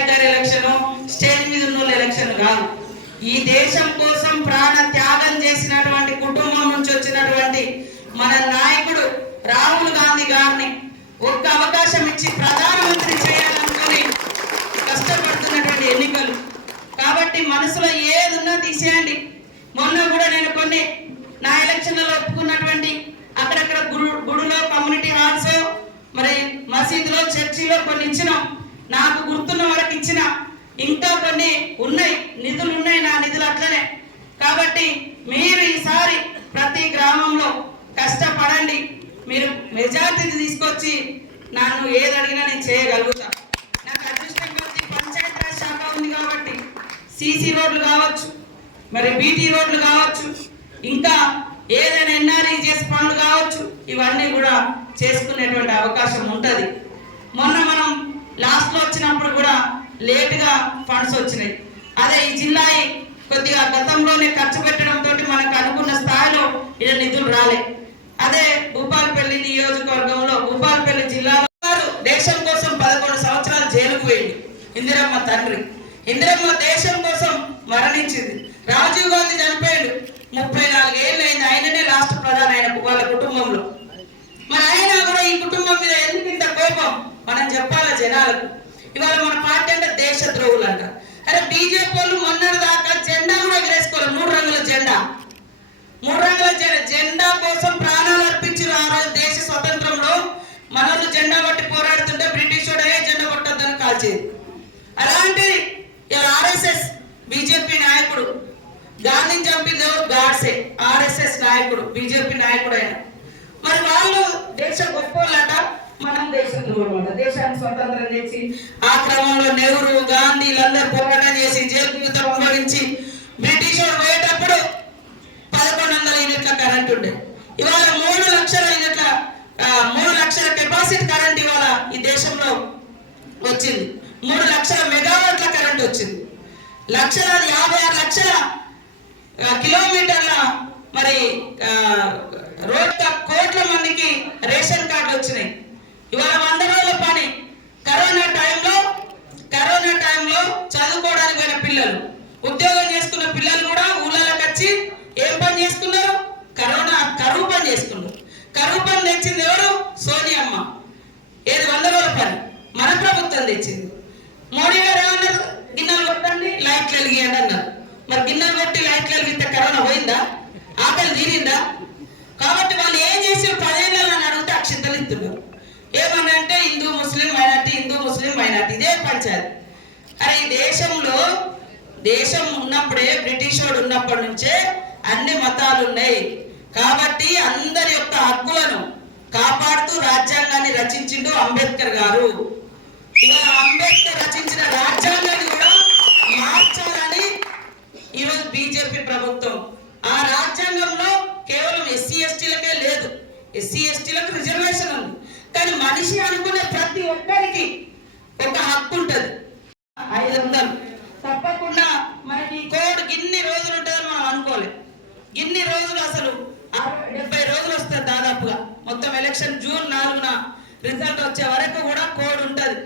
వినాయక్ గారి election, stage మీద ఉన్న ఎలక్షన్ కాదు. ఈ దేశం కోసం ప్రాణ త్యాగం చేసినటువంటి కుటుంబం నుంచి వచ్చినటువంటి మన నాయకుడు రాహుల్ గాంధీ గారిని ఒక్క అవకాశం ఇచ్చి ప్రధానమంత్రి చేయాలనుకొని కష్టపడుతున్నటువంటి ఎన్నికలు. కాబట్టి మనసులో ఏదున్నా తీసేయండి. మొన్న కూడా నేను కొన్ని నా ఎలక్షన్లలో ఒప్పుకున్నటువంటి అక్కడక్కడ గుడిలో, కమ్యూనిటీ హాల్స్, మరి మసీదులో, చర్చిలో కొన్ని ఇచ్చినాం. నాకు గుర్తున్న వరకు ఇచ్చిన, ఇంకా కొన్ని ఉన్నాయి, నిధులు ఉన్నాయి, నా నిధులు అట్లనే. కాబట్టి మీరు ఈసారి ప్రతి గ్రామంలో కష్టపడండి. మీరు మెజార్టీ తీసుకొచ్చి నన్ను ఏది అడిగినా నేను చేయగలుగుతా. నాకు అదృష్టం కొద్ది పంచాయతీరాజ్ శాఖ ఉంది కాబట్టి సీసీ రోడ్లు కావచ్చు, మరి బీటీ రోడ్లు కావచ్చు, ఇంకా ఏదైనా ఎన్ఆర్ఈజీఎస్ పనులు కావచ్చు, ఇవన్నీ కూడా చేసుకునేటువంటి అవకాశం ఉంటుంది. మొన్న మనం లాస్ట్లో వచ్చినప్పుడు కూడా లేటుగా ఫండ్స్ వచ్చినాయి. అదే ఈ జిల్లా కొద్దిగా గతంలోనే ఖర్చు పెట్టడంతో మనకు అనుకున్న స్థాయిలో ఇలా నిధులు రాలే. అదే భూపాలపల్లి నియోజకవర్గంలో, భూపాలపల్లి జిల్లాలో దేశం కోసం 11 సంవత్సరాలు జైలుకు పోయింది. ఇందిరమ్మ తండ్రి, ఇందిరమ్మ దేశం కోసం మరణించింది. రాజీవ్ గాంధీ చనిపోయాడు, 34 ఏళ్ళు అయింది. ఆయననే లాస్ట్ ప్రధాని వాళ్ళ కుటుంబంలో. మరి ఆయన కూడా ఈ కుటుంబం మీద ఎందుకు ఇంత కోపం మనం చెప్పాలా జనాలకు. ఇవాళ మన పార్టీ అంటే దేశద్రోహులు అంట. అరే బీజేపీ వాళ్ళు మొన్నటి దాకా జెండా కూడా ఎగరేసుకోవాలి. 3 రంగుల జెండా, 3 రంగుల జెండా కోసం ప్రాణాలు అర్పించారు. ఆ రోజు దేశ స్వతంత్రంలో మనోళ్ళు జెండా పట్టి పోరాడుతుంటే బ్రిటిష్ వాడు జెండా కొట్టద్దని కాల్చేది. అలాంటి ఆర్ఎస్ఎస్ బీజేపీ నాయకుడు, గాంధీని చంపింది ఎవరు? గాడ్సే. ఆర్ఎస్ఎస్ నాయకుడు, బీజేపీ నాయకుడు ఆయన. మరి వాళ్ళు దేశ గొప్పవాళ్ళట, మనం దేశం దూరమాట. దేశాన్ని స్వతంత్రం చేసి ఆ క్రమంలో నెహ్రూ, గాంధీ వీళ్ళందరూ పోరాటం చేసి జైలు జీవితం అనుభవించి బ్రిటిష్ వాడు పోయేటప్పుడు 1100 యూనిట్ల కరెంట్ ఉండే. ఇవాళ 3 లక్షల యూనిట్ల 3 లక్షల కెపాసిటీ కరెంట్ ఇవాళ ఈ దేశంలో వచ్చింది. 3 లక్షల మెగావాట్ల కరెంట్ వచ్చింది. 56 లక్షల కిలోమీటర్ల మరి రోడ్ల కోట్ల మందికి రేషన్ కార్డులు వచ్చినాయి. ఇవాళ 100 రోజుల పని. కరోనా టైంలో చదువుకోవడానికి పోయిన పిల్లలు, ఉద్యోగం చేసుకున్న పిల్లలు కూడా ఊళ్ళలోకి వచ్చి ఏం పని చేసుకున్నారు? కరువు పని చేసుకున్నారు. కరువు పని తెచ్చింది ఎవరు? సోనియమ్మ. ఏది 100 రోజుల పని మన ప్రభుత్వం తెచ్చింది. మోడీ గారు ఏమన్నారు? గిన్నెలు కొట్టండి, లైట్లు వెలిగియండి అన్నారు. మరి గిన్నెలు కొట్టి లైట్లు వెలిగితే కరోనా పోయిందా? ఆకలి తీరిందా? కాబట్టి వాళ్ళు ఏం చేసి 10 ఏళ్ళని అడిగితే అక్షింతలు ఇస్తున్నారు. ఏమని అంటే హిందూ ముస్లిం మైనార్టీ, హిందూ ముస్లిం మైనార్టీ, ఇదే పంచాయతీ. అరే ఈ దేశం ఉన్నప్పుడే, బ్రిటిష్ వాడు ఉన్నప్పటి నుంచే అన్ని మతాలు ఉన్నాయి. కాబట్టి అందరి యొక్క హక్కులను కాపాడుతూ రాజ్యాంగాన్ని రచించిండు అంబేద్కర్ గారు. ఇవాళ అంబేద్కర్ రచించిన రాజ్యాంగాన్ని కూడా మార్చాలని ఈరోజు బీజేపీ ప్రభుత్వం. ఆ రాజ్యాంగంలో కేవలం ఎస్సీ ఎస్టీలకే లేదు, ఎస్సీ ఎస్టీలకు రిజర్వేషన్ ఉంది. కానీ మనిషి అనుకునే ప్రతి ఒక్కరికి ఒక హక్కు ఉంటుంది. 500 తప్పకుండా మనకి కోడ్ గిన్ని రోజులు ఉంటుందని మనం అనుకోలేదు. గిన్ని రోజులు అసలు 70 రోజులు వస్తుంది దాదాపుగా. మొత్తం ఎలక్షన్ జూన్ 4న రిజల్ట్ వచ్చే వరకు కూడా కోడ్ ఉంటుంది.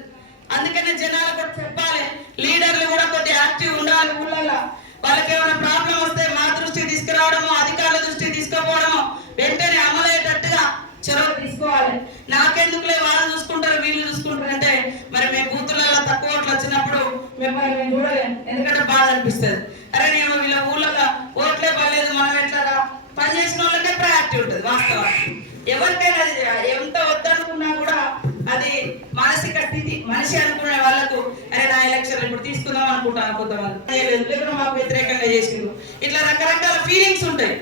అందుకనే జనాలు కూడా చెప్పాలి, లీడర్లు కూడా కొద్దిగా యాక్టివ్ ఉండాలి. ఊళ్ళల్లో వాళ్ళకి ఏమైనా ప్రాబ్లం వస్తే మా దృష్టికి తీసుకురావడము, అధికారుల దృష్టికి తీసుకుపోవడము, వెంటనే అమలయ్యేటట్టుగా చొరవ తీసుకోవాలి. నాకెందుకులే వాళ్ళు చూసుకుంటారు వీళ్ళు చూసుకుంటారు అంటే మరి మేము బూతులలో తక్కువ ఓట్లు వచ్చినప్పుడు మిమ్మల్ని మేము చూడలేం. ఎందుకంటే బాధ అనిపిస్తుంది. అరే నేను వీళ్ళ ఊళ్ళగా ఓట్లే పర్లేదు, మనం ఎట్లా పనిచేసిన వాళ్ళకే ప్రయారిటీ ఉంటుంది. వాస్తవానికి ఎవరికైనా ఎంత వద్దనుకున్నా కూడా అది మానసిక స్థితి. మనిషి అనుకునే వాళ్ళకు అరే నా ఎలక్షన్ ఇప్పుడు తీసుకుందాం అనుకుంటాను కొంతమంది, లేకుండా మాకు వ్యతిరేకంగా చేసిండ్రు, ఇట్లా రకరకాల ఫీలింగ్స్ ఉంటాయి.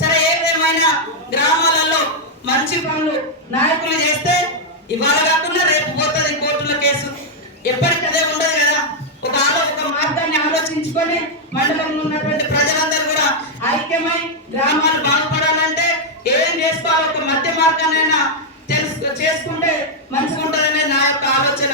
సరే ఏదేమైనా గ్రామాలలో మంచి పనులు నాయకులు చేస్తే ఇవాళ కాకుండా రేపు పోతుంది కోర్టుల కేసు. ఎప్పటికదే ఉండదు కదా. ఒక మార్గాన్ని ఆలోచించుకొని మండలంలో ఉన్నటువంటి ప్రజలందరూ కూడా ఐక్యమై గ్రామాలు బాగుపడాలంటే ఏం చేసుకోవాలి, ఒక మధ్య మార్గాన్నైనా చేసుకుంటే మంచిగా ఉంటుందనేది నా యొక్క ఆలోచన.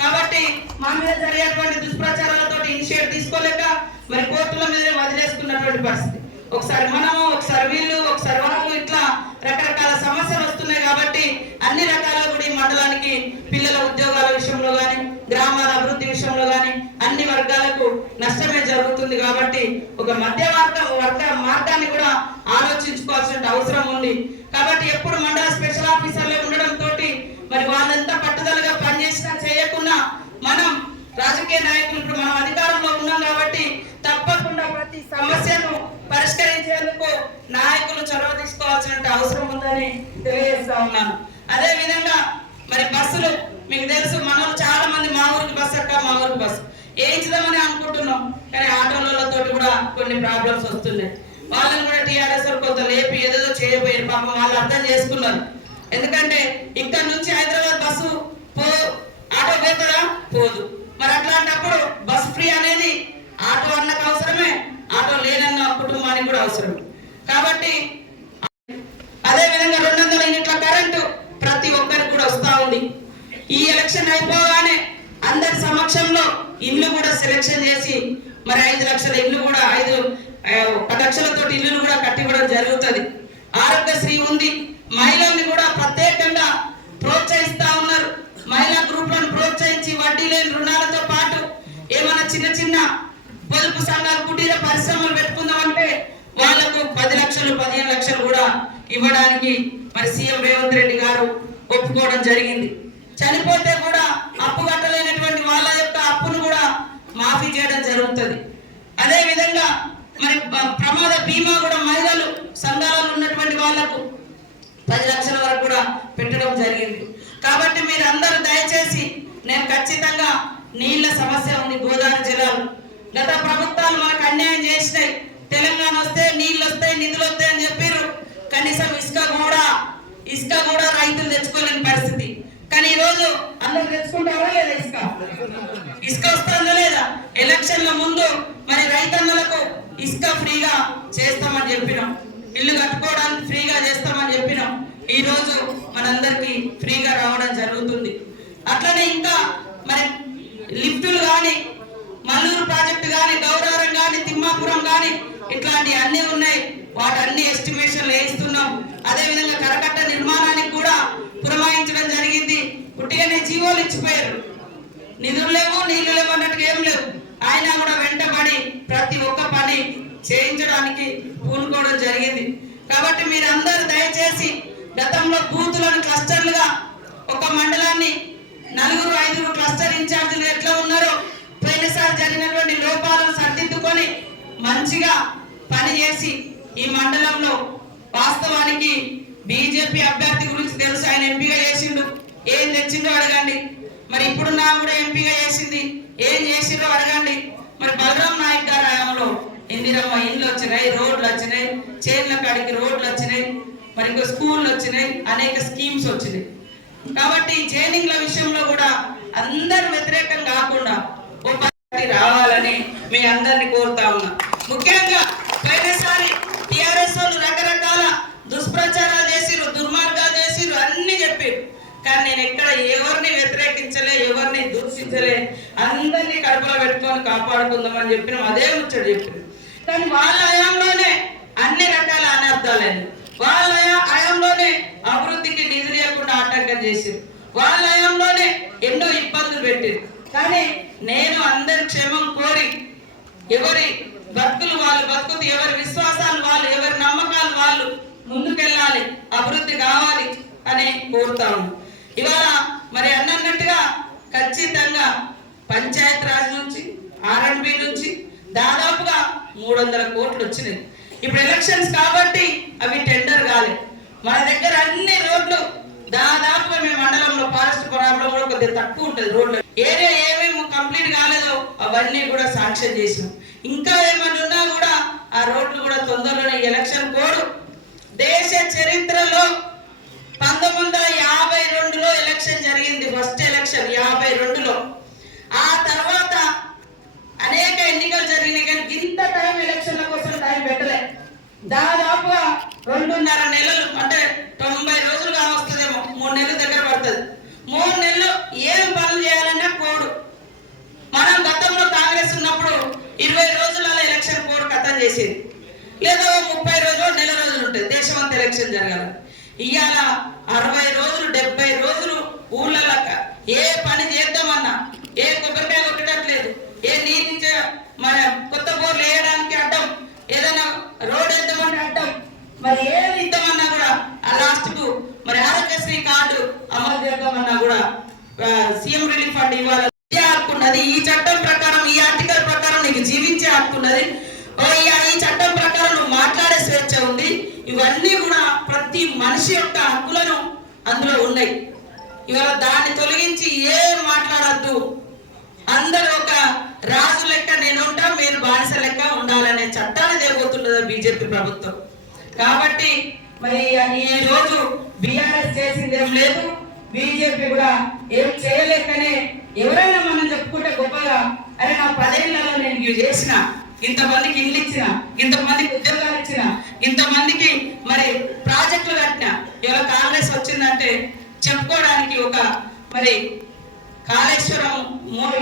కాబట్టి మా మీద జరిగేటువంటి దుష్ప్రచారాలతో ఇనిషియేటివ్ తీసుకోలేక మరి కోర్టుల మీద వదిలేసుకున్నటువంటి పరిస్థితి. ఒకసారి మనము, ఒకసారి వీళ్ళు, ఒకసారి వాళ్ళు, ఇట్లా రకరకాల సమస్యలు వస్తున్నాయి. కాబట్టి అన్ని రకాల కూడా ఈ మండలానికి పిల్లల ఉద్యోగాల విషయంలో కానీ, గ్రామాల అభివృద్ధి విషయంలో కానీ, నష్టమే జరుగుతుంది. కాబట్టి ఒక మధ్య మార్గాన్ని కూడా ఆలోచించుకోవాల్సిన అవసరం ఉంది. కాబట్టి ఎప్పుడు మండల స్పెషల్ ఆఫీసర్లు ఉండడం తోటి మరి వాళ్ళంతా పట్టుదలగా పనిచేసినా చేయకుండా మనం రాజకీయ నాయకులు ఇప్పుడు మనం అధికారంలో ఉన్నాం కాబట్టి తప్పకుండా ప్రతి సమస్యను పరిష్కరించేందుకు నాయకులు చొరవ తీసుకోవాల్సిన అవసరం ఉందని తెలియజేస్తా ఉన్నాను. అదే విధంగా మరి బస్సులు మీకు తెలుసు, మనం చాలా మంది మా ఊరికి బస్సు అక్క మా ఊరికి బస్సు వేయించుదామని అనుకుంటున్నాం, కానీ ఆటోలతో కూడా కొన్ని ప్రాబ్లమ్స్ వస్తున్నాయి. వాళ్ళని కూడా టీఆర్ఎస్ కొంత లేపి ఏదేదో చేయబోయారు. పాపం వాళ్ళు అర్థం చేసుకున్నారు. ఎందుకంటే ఇక్కడ నుంచి హైదరాబాద్ బస్సు ఆటో పోతుందా పోదు. మరి అట్లాంటప్పుడు బస్ ఫ్రీ అనేది ఆటో అన్నకు అవసరమే, ఆటో లేనన్న కుటుంబానికి కూడా అవసరమే. కాబట్టి అదే విధంగా 200 యూనిట్ల కరెంటు ప్రతి ఒక్కరికి కూడా వస్తా ఉంది. ఈ ఎలక్షన్ అయిపోగానే అందరి సమక్షంలో ఇల్లు కూడా సెలెక్షన్ చేసి మరి 5 లక్షల ఇల్లు కూడా 10 లక్షలతో ఇల్లు కూడా కట్టివ్వడం జరుగుతుంది. ఆరోగ్యశ్రీ ఉంది. మహిళల్ని కూడా ప్రత్యేకంగా ప్రోత్సహిస్తా ఉన్నారు. మహిళా గ్రూపులను ప్రోత్సహించి వడ్డీ లేని రుణాలతో పాటు ఏమైనా చిన్న చిన్న పొదుపు సంఘాలు కుటీర పరిశ్రమలు పెట్టుకుందామంటే వాళ్లకు 10 లక్షలు 15 లక్షలు కూడా ఇవ్వడానికి మరి సీఎం రేవంత్ రెడ్డి గారు ఒప్పుకోవడం జరిగింది. చనిపోతే కూడా అప్పు కట్టలేనటువంటి వాళ్ళ యొక్క అప్పును కూడా మాఫీ చేయడం జరుగుతుంది. అదే విధంగా మరి ప్రమాద బీమా కూడా మహిళలు సంఘాలలో ఉన్నటువంటి వాళ్లకు 10 లక్షల వరకు కూడా పెట్టడం జరిగింది. కాబట్టి మీరు అందరూ దయచేసి నేను ఖచ్చితంగా నీళ్ల సమస్య ఉంది. గోదావరి జలాలు గత ప్రభుత్వాలు మనకు అన్యాయం చేసినాయి. తెలంగాణ వస్తే నీళ్ళు వస్తాయి, నిధులు వస్తాయి అని చెప్పారు. కనీసం ఇసుక కూడా రైతులు తెచ్చుకోలేని పరిస్థితి. కానీ ఈ రోజు అందరు తెచ్చుకుంటారా లేదా? ఇసుక వస్తుందా లేదా? ఎలక్షన్ల ముందు మరి రైతన్నలకు ఇసుక ఫ్రీగా చేస్తామని చెప్పినాం, ఇల్లు కట్టుకోవడానికి ఫ్రీగా చేస్తామని చెప్పినాం. ఈ రోజు మనందరికి ఫ్రీగా రావడం జరుగుతుంది. అట్లనే ఇంకా మరి లిఫ్టులు కానీ, మల్లూరు ప్రాజెక్టు కానీ, గౌరవరం కానీ, తిమ్మాపురం కానీ ఇట్లాంటి అన్ని ఉన్నాయి. వాటన్ని ఎస్టిమేషన్లు వేయిస్తున్నాం. అదే విధంగా కరకట్ట నిర్మాణానికి కూడా పురమాయించడం జరిగింది. పుట్టిగానే జీవోలు ఇచ్చిపోయారు. నిధులు లేవు, నీళ్లు లేవు అన్నట్టుగా ఏం లేవు. ఆయన కూడా వెంటబడి ప్రతి ఒక్క పని చేయించడానికి పూనుకోవడం జరిగింది. కాబట్టి మీరందరూ దయచేసి గతంలో బూతులను క్లస్టర్లుగా ఒక మండలాన్ని 4-5 క్లస్టర్ ఇన్ఛార్జీలు ఎట్లా ఉన్నారో పోయినసారి జరిగినటువంటి లోపాలను సరిదిద్దుకొని మంచిగా పనిచేసి ఈ మండలంలో వాస్తవానికి బీజేపీ అభ్యర్థి గురించి తెలుసు. ఆయన ఎంపీగా చేసిండు, ఏం తెచ్చిండో అడగండి. మరి ఇప్పుడు నా కూడా ఎంపీగా చేసింది, ఏం చేసిండో అడగండి. మరి బలరాం నాయక్ గారి హయాంలో ఇందిరమ్మ ఇండ్లు వచ్చినాయి, రోడ్లు వచ్చినాయి, చేర్ల కాడికి రోడ్లు వచ్చినాయి, మరి ఇంకో స్కూళ్ళు వచ్చినాయి, అనేక స్కీమ్స్ వచ్చినాయి. కాబట్టి జైనింగ్ల విషయంలో కూడా అందరు వ్యతిరేకం కాకుండా ఓ పార్టీ రావాలని మీ అందరినీ కోరుతా ఉన్నా. ముఖ్యంగా పోయినసారి టిఆర్ఎస్ వాళ్ళు రకరకాల దుష్ప్రచారాలు చేసిరు, దుర్మార్గాలు చేసిరు, అన్ని చెప్పారు. కానీ నేను ఎక్కడ ఎవరిని వ్యతిరేకించలే, ఎవరిని దూషించలే. అందరినీ కడుపులో పెట్టుకొని కాపాడుకుందామని చెప్పినాం. అదే ముచ్చట చెప్పారు. కానీ వాళ్ళ హయాంలోనే అన్ని రకాల అనర్థాలని, వాళ్ళ హయాంలోనే అభివృద్ధికి నిధులు లేకుండా ఆటంకం చేసారు, వాళ్ళ హయాంలోనే ఎన్నో ఇబ్బందులు పెట్టారు. కానీ నేను అందరి క్షేమం కోరి ఎవరి బతుకులు వాళ్ళు బతుకుతూ, ఎవరి విశ్వాసాలు వాళ్ళు, ఎవరి నమ్మకాలు వాళ్ళు ముందుకెళ్ళాలి, అభివృద్ధి కావాలి అని కోరుతాము. ఇవాళ మరి అన్నట్టుగా ఖచ్చితంగా పంచాయత్ రాజ్ నుంచి, R&B నుంచి దాదాపుగా 300 కోట్లు వచ్చినాయి. ఇప్పుడు ఎలక్షన్స్ కాబట్టి అవి టెండర్ కాలేదు. మన దగ్గర అన్ని రోడ్లు దాదాపుగా మీ మండలంలో ఫారెస్ట్ కొనాలో కూడా కొద్దిగా తక్కువ ఉంటుంది. రోడ్లు ఏరియా ఏమేమి కంప్లీట్ కాలేదో అవన్నీ కూడా శాంక్షన్ చేసినాం. ఇంకా ఏమైనా ఉన్నా కూడా ఆ రోడ్లు కూడా తొందరలోనే ఎలక్షన్ కోడ్ దేశ చరిత్రలో 1952లో ఎలక్షన్ జరిగింది. ఫస్ట్ ఎలక్షన్ 52లో. ఆ తర్వాత అనేక ఎన్నికలు జరిగినాయి, కానీ ఇంత టైం ఎలక్షన్ల కోసం టైం పెట్టలే. దాదాపుగా 2.5 నెలలు అంటే 90 రోజులు కావస్తుందేమో, 3 నెలలు దగ్గర పడుతుంది. 3 నెలలు ఏం పనులు చేయాలన్నా కోడ్. మనం గతంలో కాంగ్రెస్ ఉన్నప్పుడు 20 రోజులలో ఎలక్షన్ కోడ్ ఖతం చేసేది, లేదా 30 రోజులు నెల రోజులు ఉంటుంది దేశం అంతా ఎలక్షన్ జరగాలి. ఇవాళ 60 రోజులు 70 రోజులు ఊళ్ళలో ఏ పని చేద్దామన్నా, ఏ కొబ్బరికాయ కొట్టట్లేదు, ఏ నీటి ఉన్నది, ఈ చట్టం ప్రకారం ఈ ఆర్టికల్ ప్రకారం నీకు జీవించే హక్కు ఉన్నది, ఈ చట్టం ప్రకారం నువ్వు మాట్లాడే స్వేచ్ఛ ఉంది. ఇవన్నీ కూడా ప్రతి మనిషి యొక్క హక్కులను అందులో ఉన్నాయి. ఇవాళ దాన్ని తొలగించి ఏం మాట్లాడద్దు, అందరూ ఒక రాజు లెక్క నేను ఉంటా, మీరు బానిస లెక్క ఉండాలనే చట్టాన్ని తేబోతున్నది బీజేపీ ప్రభుత్వం. కాబట్టి మరి ఈ రోజు బీఆర్ఎస్ చేసింది ఏం లేదు, బీజేపీ కూడా ఏం చేయలేకనే ఎవరైనా మనం చెప్పుకుంటే గొప్పగా అరే నా 10 ఏళ్లలో నేను ఇవి చేసిన, ఇంతమందికి ఇల్లు ఇచ్చిన, ఇంతమందికి ఉద్యోగాలు ఇచ్చిన, ఇంతమందికి మరి ప్రాజెక్టులు కట్టిన. ఇవాళ కాంగ్రెస్ వచ్చిందంటే చెప్పుకోవడానికి ఒక మరి కాళేశ్వరం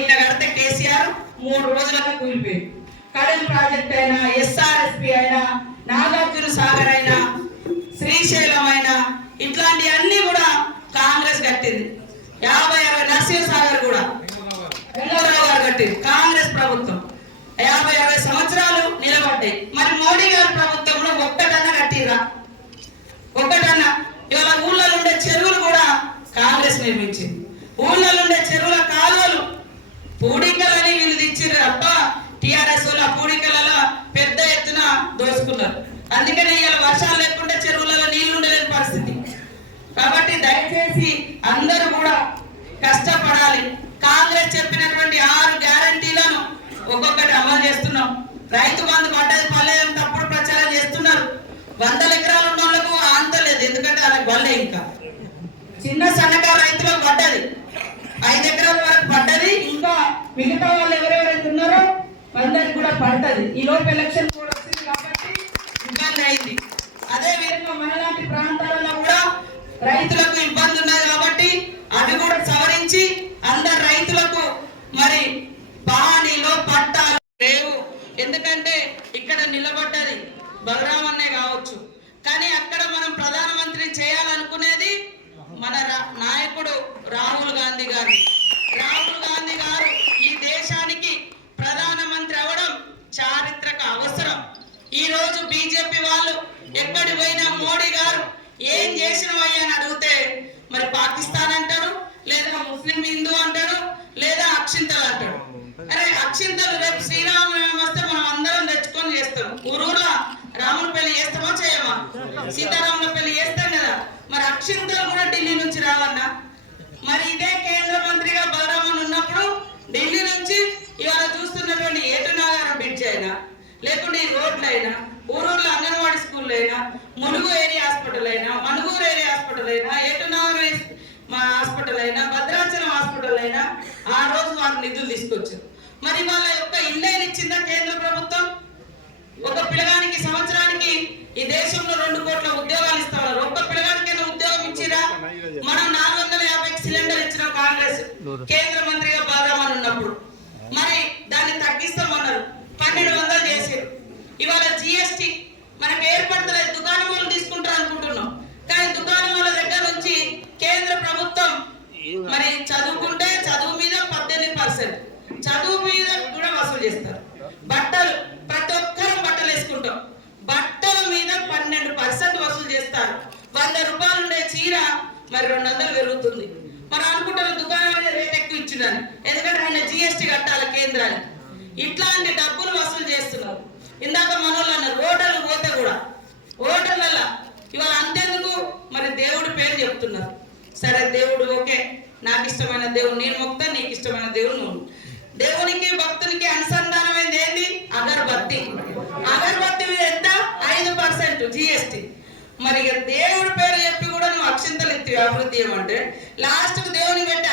ఈయన కడితే కేసీఆర్ 3 రోజులలో కూలిపోయింది. కడల్ ప్రాజెక్ట్ అయినా, ఎస్ఆర్ఎస్పి అయినా, నాగార్జున సాగర్ అయినా, శ్రీశైలం అయినా, ఇట్లాంటి అన్ని కూడా కాంగ్రెస్ కట్టింది. 50-60 నర్సింహ సాగర్ కూడా వెంకటరావు గారు కట్టింది కాంగ్రెస్ ప్రభుత్వం. 50-60 సంవత్సరాలు నిలబడ్డాయి. మరి మోడీ గారి ప్రభుత్వంలో ఒక్కటన్నా కట్టిరా? ఒక్కటన్నా? ఇవాళ ఊళ్ళలో ఉండే చెరువులు కూడా కాంగ్రెస్ నిర్మించింది. ఊళ్ళలో ఉండే చెరువుల కాలువలు పూడికలని వీళ్ళు తెచ్చిర్రు తప్ప టిఆర్ఎస్ ఆ పూడికలలో పెద్ద ఎత్తున దోసుకున్నారు. అందుకనే ఇవాళ వర్షాలు లేకుండా చెరువులలో నీళ్లు ఉండలేని పరిస్థితి. కాబట్టి దయచేసి అందరూ కూడా కష్టపడాలి. కాంగ్రెస్ చెప్పినటువంటి 6 గ్యారంటీలను ఒక్కొక్కటి అమలు చేస్తున్నాం. రైతు బంధు పడ్డది పర్లేదని తప్పుడు ప్రచారం చేస్తున్నారు. 100 ఎకరాలు ఉన్న వాళ్ళకు అంతలేదు, ఎందుకంటే వాళ్ళకి వల్లే. ఇంకా చిన్న సన్నకారు రైతులకు పడ్డది, 5 ఎకరాల వరకు పడ్డది. ఇంకా మిగతా వాళ్ళు ఎవరెవరైతే ఉన్నారో అందరికి కూడా పడ్డది. ఈ లోపు ఎలక్షన్ కూడా వచ్చింది కాబట్టి ఇబ్బంది అయింది. అదే విధంగా మనలాంటి ప్రాంతాలలో కూడా రైతులకు ఇబ్బంది ఉన్నది కాబట్టి అవి కూడా సవరించి అందరు రైతులకు మరి పానీలో పట్టాలు లేవు. ఎందుకంటే ఇక్కడ నిలబడ్డది బలరామన్నే కావచ్చు, కానీ అక్కడ మనం ప్రధానమంత్రి చేయాలనుకునేది మన నాయకుడు రాహుల్ గాంధీ గారు. రాహుల్ గాంధీ గారు ఈ దేశానికి ప్రధానమంత్రి అవడం చారిత్రక అవసరం. ఈ రోజు బీజేపీ వాళ్ళు ఎక్కడి పోయినా మోడీ గారు ఏం చేసినవయ్యా అని అడిగితే మరి పాకిస్తాన్ అంటారు, లేదా ముస్లిం హిందూ అంటారు, లేదా అక్షింతలు అంటాడు. అరే అక్షింతలు రేపు శ్రీరామనవమి వస్తే మనం అందరం తెచ్చుకొని చేస్తాం. ఊరూరులో రాముల పెళ్లి చేస్తామా చేయమా? సీతారాముల పెళ్లి చేస్తాం కదా. మరి అక్షింతలు కూడా ఢిల్లీ నుంచి రావన్నా? మరి ఇదే కేంద్ర మంత్రిగా బలరామన్ ఉన్నప్పుడు ఢిల్లీ నుంచి ఇవాళ చూస్తున్నటువంటి ఏటునాగారం బ్రిడ్జ్ అయినా, లేకుంటే ఈ రోడ్లు అయినా, ఊరూరులో అంగన్వాడీ స్కూల్ అయినా, ములుగు ఏరియా హాస్పిటల్ అయినా, మనుగూరు ఏరియా హాస్పిటల్ అయినా, ఏటునాగరం మా హాస్పిటల్ అయినా, భద్రాచలం హాస్పిటల్ అయినా ఆ రోజు వారు నిధులు తీసుకొచ్చారు. మరి వాళ్ళ యొక్క ఇల్లు ఇచ్చిందా కేంద్ర ప్రభుత్వం? ఒక పిల్లగానికి సంవత్సరానికి ఈ దేశంలో 2 కోట్ల ఉద్యోగాలు ఇస్తామన్నారు. ఒక్క పిల్లగానికైనా ఉద్యోగం ఇచ్చిరా? మనం 450 సిలిండర్ ఇచ్చిన కాంగ్రెస్ కేంద్ర మంత్రిగా బలరామన్ ఉన్నప్పుడు. మరి దాన్ని తగ్గిస్తామన్నారు, 1200 చేశారు. ఇవాళ జిఎస్టి మనకు ఏర్పడతలేదు. దుకాణం వాళ్ళు తీసుకుంటారు అనుకుంటున్నాం, కానీ దుకాణం వాళ్ళ దగ్గర నుంచి కేంద్ర ప్రభుత్వం మరి చదువుకుంటే చదువు మీద 18%, చదువు మీద కూడా వసూలు చేస్తారు. బట్టలు ప్రతి ఒక్కరం బట్టలు వేసుకుంటాం, బట్టల మీద 12% వసూలు చేస్తారు. 100 రూపాయలు ఉండే చీర మరి 200 పెరుగుతుంది. మనం అనుకుంటాం దుకాణం రేట్ ఎక్కువ ఇచ్చిందని, ఎందుకంటే ఆయన జిఎస్టి కట్టాలి కేంద్రానికి. ఇట్లాంటి డబ్బులు వసూలు చేస్తున్నారు. ఇందాక మనోళ్ళు అన్నారు ఓటర్లు పోతే కూడా ఓటర్లలో ఇవాళ అంతేందుకు మరి దేవుడి పేరు చెప్తున్నారు. సరే దేవుడు ఓకే, నాకు ఇష్టమైన దేవుడు నేను మొక్తా, నీకు ఇష్టమైన దేవుడు నువ్వు. దేవునికి భక్తునికి అనుసంధానమైంది ఏంటి? అగరబత్తి. అగరబత్తి మీద ఎంత? 5% జిఎస్టి. మరి దేవుడి పేరు చెప్పి కూడా నువ్వు అక్షింతలు ఎత్తి అభివృద్ధి ఏమంటే లాస్ట్ కు దేవునికి పెట్టే